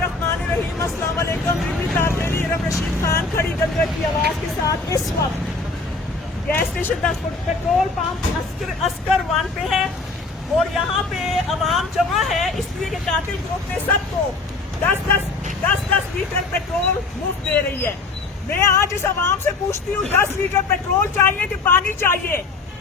बिस्मिल्लाहिर्रहमानिर्रहीम। अस्सलाम वालेकुम। इरम रशीद खान खड़ी गदगद की आवाज़ के साथ इस वक्त gas station 10 foot petrol pump Oscar 1 पे है और यहाँ पे अवाम जमा है इसलिए कि कातिल ग्रुप ने सबको 10 लीटर पेट्रोल मुफ्त दे रही है। मैं आज इस अवाम से पूछती हूँ 10 लीटर पेट्रोल चाहिए कि पानी चाहिए?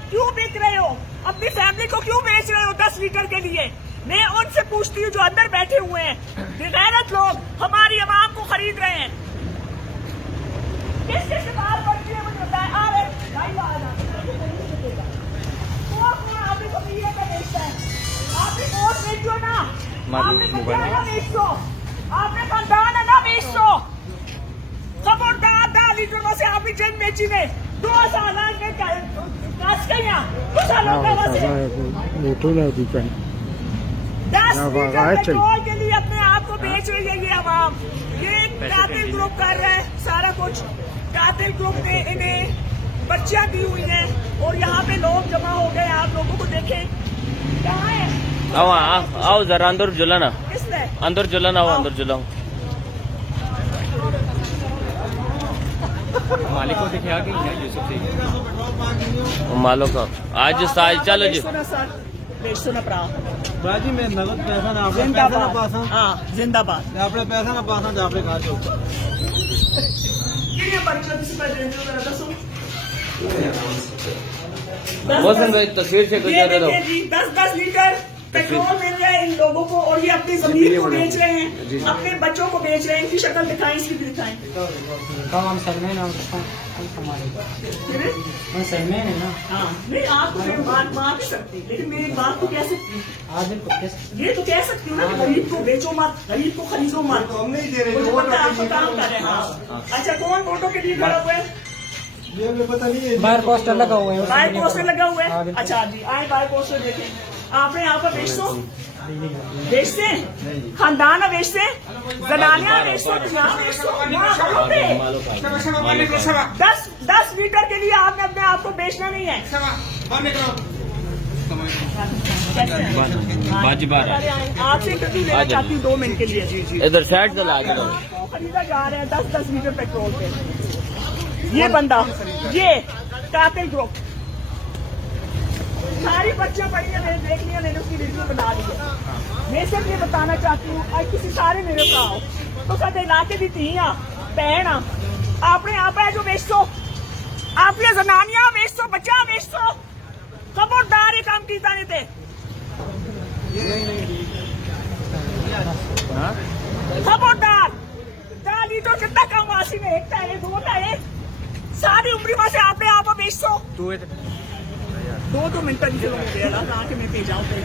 क्यों बिक रहे हो? अपनी फैमिली को क्यों बेच रहे हो 10 लीटर के लिए? मैं उनसे पूछती हूँ जो अंदर बैठे हुए हैं, बेगैरत लोग हमारी आवाम को खरीद रहे हैं। किसके शिकार पड़ती है मुझे बताएं। आ रहे भाई आपने को पीए का बेचता है, आपने वोट बेचो ना, आपने बच्चा ना बेचो, आपने खानदान है ना बेचो। खबरदार 10 लीटर से आपकी जन बेची ने 2 साल में काश कहिया 2 सालों का वैसे 10 लीटर पेट्रोल के लिए अपने आप को बेच रही है ये आवाम। ये कातिल ग्रुप कर रहा है सारा कुछ। कातिल ग्रुप ने इन्हें पर्चियां दी हुई हैं और यहाँ पे लोग जमा हो गए। आप लोगों को देखें कहाँ है। आओ जरा अंदर जुलाना, किसने अंदर जुलाना, आओ अंदर जुलाओ। मालिक को दिखा के मालिक का आज साज चलो जी बाजी में नगद पैसा ना अपने पैसा ना पासा हाँ जिंदाबाद अपने पैसा ना पासा जा अपने घर जाओ। मौसम भाई तस्वीर से कुछ कर दो। 10 लीटर पेट्रोल मिल रहा है इन लोगों को और ये अपनी जमीन को बेच रहे हैं, अपने बच्चों को बेच रहे हैं। इनकी शक्ल दिखाएं, इसकी भी दिखाएं। हाँ नहीं आपको मैं मार नहीं सकती, लेकिन मेरी बात को कह सकती हूँ। ये तो कह सकती हूँ ना कि गरीब को बेचो मत, गरीब को खरीदो मत। हम नहीं दे रहे, आपको काम कर रहे हैं। अच्छा कौन वोटों के लिए खड़ा हुआ है? ये मुझे पता नहीं है। बाहर पोस्टर लगा हुआ है, बाहर पोस्टर लगा हुआ है। अच्छा जी आए बाहर पोस्टर देखें। आपने यहाँ पर बेचते हैं, खानदान बेचते हैं, जनानियां बेचते हैं, यहाँ बेचते हैं। 10 लीटर के लिए आपने अपने आप को बेचना नहीं है। बाजी बार आपसे इंटरव्यू लेना चाहती हूँ 2 मिनट के लिए। इधर साइड से ला दो। खरीदा जा रहे हैं 10 लीटर पेट्रोल पे। ये बंदा ये कातिल ग्रुप सारी बच्चियां पड़ी है, मैंने देख लिया, मैंने उसकी वीडियो बना ली है। मैं सिर्फ ये बताना चाहती हूँ आज किसी सारे मेरे भराओ तो साडे इलाके दी धीआं भैन अपने आप है जो बेचो, अपनी जनानियां बेचो, बच्चा बेचो। खबरदार ये काम कीता नहीं थे। खबरदार 10 लीटर कितना कम वासी में 1 है 2 है सारी उम्र में से आपने आप बेचो। 2 मिनट की जरूरत है ना कि मैं भेजा